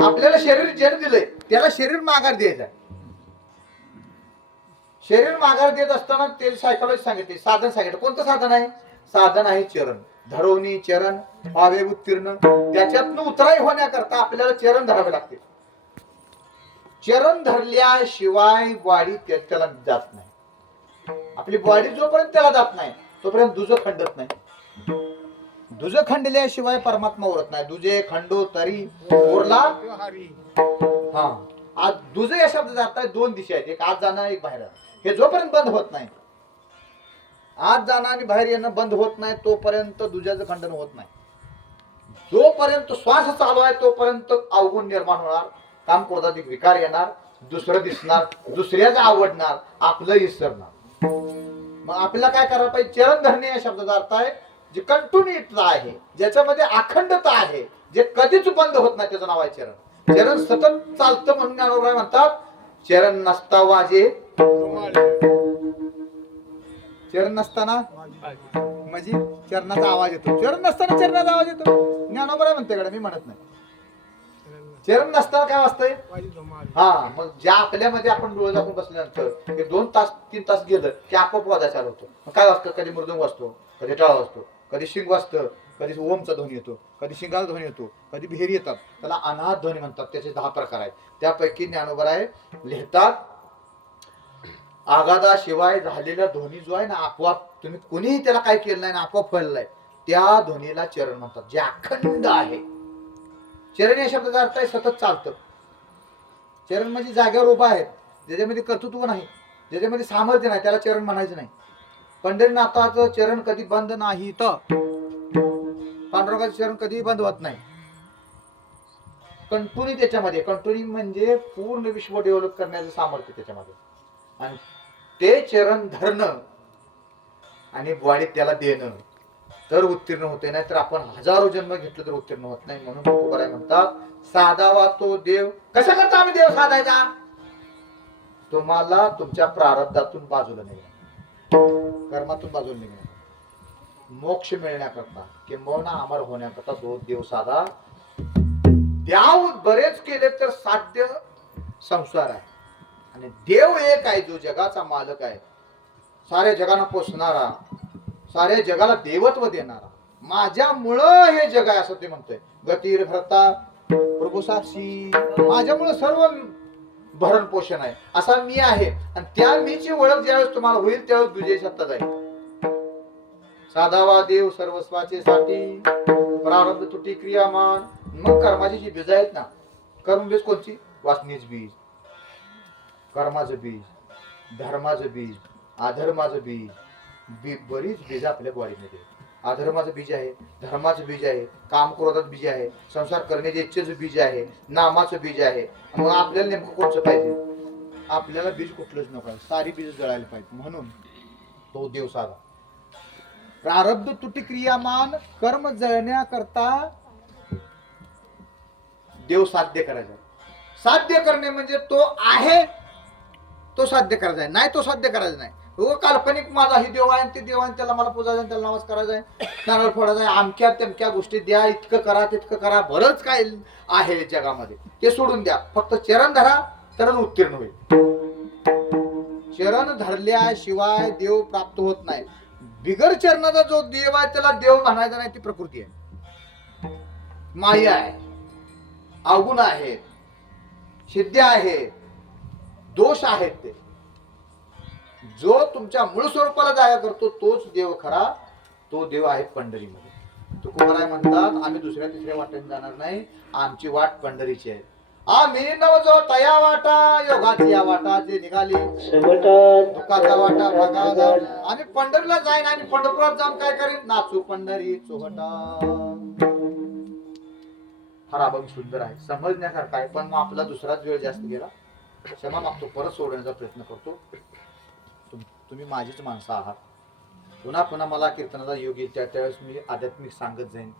आपल्याला शरीर जन्म दिलंय त्याला शरीर माघार द्यायचं आहे. शरीर माघार देत असताना ते सायकोलॉजी सांगितले, साधन सांगितलं. कोणतं साधन आहे? साधन आहे चरण. धरवणी चरण पावे उत्तीर्ण. त्याच्यातनं उतराई होण्याकरता आपल्याला चरण धरावे लागते. चरण धरल्याशिवाय बॉडी त्याला जात नाही. आपली बॉडी जोपर्यंत त्याला जात नाही तोपर्यंत दुज खंडत नाही. दुज खंडल्याशिवाय परमात्मा उरत नाही. दुजे खंडो तरी उरला. हा, आज दुज या शब्द जात आहे. दोन दिशा आहेत, एक आत जाणं एक बाहेर. हे जोपर्यंत बंद होत नाही, आत जाणं आणि बाहेर येणं बंद होत नाही तोपर्यंत दुजाचं खंडन होत नाही. जोपर्यंत श्वास चालू आहे तोपर्यंत अवगुण निर्माण होणार, काम क्रोधाधिक विकार येणार, दुसरं दिसणार, दुसऱ्याचं आवडणार, आपलं विसरणार. मग आपल्याला काय करायला पाहिजे? चरण धरणे या शब्दाचा अर्थ आहे जे कंटिन्यूटी आहे, ज्याच्यामध्ये अखंडता आहे, जे कधीच बंद होत नाही, त्याचं नाव आहे चरण. चरण सतत चालतं म्हणून ज्ञानोबा म्हणतात चरण नसता वाजे. चरण नसताना म्हणजे चरणाचा आवाज येतो, चरण नसताना चरणाचा आवाज येतो. ज्ञानोबा म्हणते कडे, मी म्हणत नाही. चरण नसताना काय वाजतंय? हा, मग ज्या आपल्यामध्ये आपण डोळे दाखवून बसल्यानंतर हे 2 तास 3 तास गेलं की आपोआप वाजायला चालू होतो. मग काय वाजतं? कधी मृदुंग वाजतो, कधी टाळ वाजतो, कधी शिंग वाजतं, कधी ओमचा ध्वनी येतो, कधी शिंगाचा ध्वनी येतो, कधी बिहेरी येतात. त्याला अनाहत ध्वनी म्हणतात. त्याचे 10 प्रकार आहेत. त्यापैकी ज्ञानोबा आहे लिहितात आघाताशिवाय झालेला ध्वनी जो आहे ना, आपोआप तुम्ही कोणीही त्याला काय केलं नाही ना, आपोआप फळलाय, त्या ध्वनीला चरण म्हणतात, जे अखंड आहे. चरण या शब्दाचा अर्थ आहे सतत चालतं. चरण म्हणजे जागेवर उभा आहे, ज्याच्यामध्ये कर्तृत्व नाही, ज्याच्यामध्ये सामर्थ्य नाही, त्याला चरण म्हणायचं नाही. पंढरीनाथाचं चरण कधी बंद नाही. तर पांडुरंगाचं चरण कधी बंद होत नाही. कंटिन्यू त्याच्यामध्ये, कंटिन्यू म्हणजे पूर्ण विश्व डेव्हलप करण्याचं सामर्थ्य त्याच्यामध्ये. आणि ते चरण धरणं आणि बॉडीत त्याला देणं तर उत्तीर्ण होते, नाही तर आपण हजारो जन्म घेतलं तर उत्तीर्ण होत नाही. म्हणून तुकोबाराय म्हणतात साधावा तो देव. कशा करता आम्ही देव साधायचा? तुम्हाला तुमच्या प्रारब्धातून बाजूला निघणार, कर्मातून बाजूला निघणार, मोक्ष मिळण्याकरता किंबहुना अमर होण्याकरता तो देव साधा. देव बरेच केले तर साध्य संसार आहे. आणि देव एक आहे जो जगाचा मालक आहे, साऱ्या जगाला पोसणारा, साऱ्या जगाला देवत्व देणारा. माझ्यामुळं हे जग आहे असं ते म्हणतंय. गतीर भरता प्रभू साक्षी, माझ्यामुळं सर्व भरण पोषण आहे असा मी आहे. आणि त्या मीची ओळख ज्यावेळेस तुम्हाला होईल त्यावेळेस तुझे सत्ता जाईल. साधावा देव सर्वस्वाचे साठी, प्रारब्ध तुटी क्रियामान. मग कर्माची जी बीज आहेत ना, कर्म बीज कोणची? वासनेच बीज, कर्माचं बीज, धर्माचं बीज, अधर्माचं बीज, बरीच बीज आपल्या बॉडीमध्ये. अधर्माचं बीज आहे, धर्माचं बीज आहे, काम क्रोधात बीज आहे, संसार करण्याच्या इच्छेचं बीज आहे, नामाचं बीज आहे. मग आपल्याला नेमकं कोणचं पाहिजे? आपल्याला बीज कुठलंच नको, सारी बीज जळायला पाहिजे. म्हणून तो देव साधा. प्रारब्ध तुटी क्रियामान, कर्म जळण्याकरता देव साध्य करायचा. साध्य करणे म्हणजे तो आहे तो साध्य करायचा आहे, नाही तो साध्य करायचा नाही. हो, काल्पनिक माझा ही देव आहे, ते देव आहे, त्याला मला पूजायचं, त्याला नमस्कार करायचा आहे, नारळ फोडायचा आहे, अमक्या तेमक्या गोष्टी द्या, इतकं करा तितकं करा, बरंच काय आहे जगामध्ये, ते सोडून द्या. फक्त चरण धरा तर उत्तीर्ण होईल. चरण धरल्याशिवाय देव प्राप्त होत नाही. बिगर चरणाचा जो देव आहे त्याला देव म्हणायचा नाही. ती प्रकृती आहे, माया आहे, अवगुण आहे, सिद्धी आहे, दोष आहेत. ते जो तुमच्या मूळ स्वरूपाला जागा करतो तोच देव खरा. तो देव आहे पंढरीमध्ये. तुकोबाराय म्हणतात आम्ही दुसऱ्या तिसऱ्या वाटेने जाणार नाही, आमची वाट पंढरीची आहे. आम्ही नवजो तया वाटा, योगाची या वाटा जे निघाली, दुःखाचा वाटा भागाला. आम्ही पंढरीला जाईन आणि पंढरपुरात जाऊन काय करीन? नाचू पंढरी चोहटा. फार अभंग सुंदर आहे, समजण्यासारखा आहे. पण आपला दुसराच वेळ जास्त गेला, क्षमा मागतो, परत सोडण्याचा प्रयत्न करतो. तुम्ही माझीच माणसं आहात. पुन्हा पुन्हा मला कीर्तनाचा योग येईल त्यावेळेस मी आध्यात्मिक सांगत जाईन.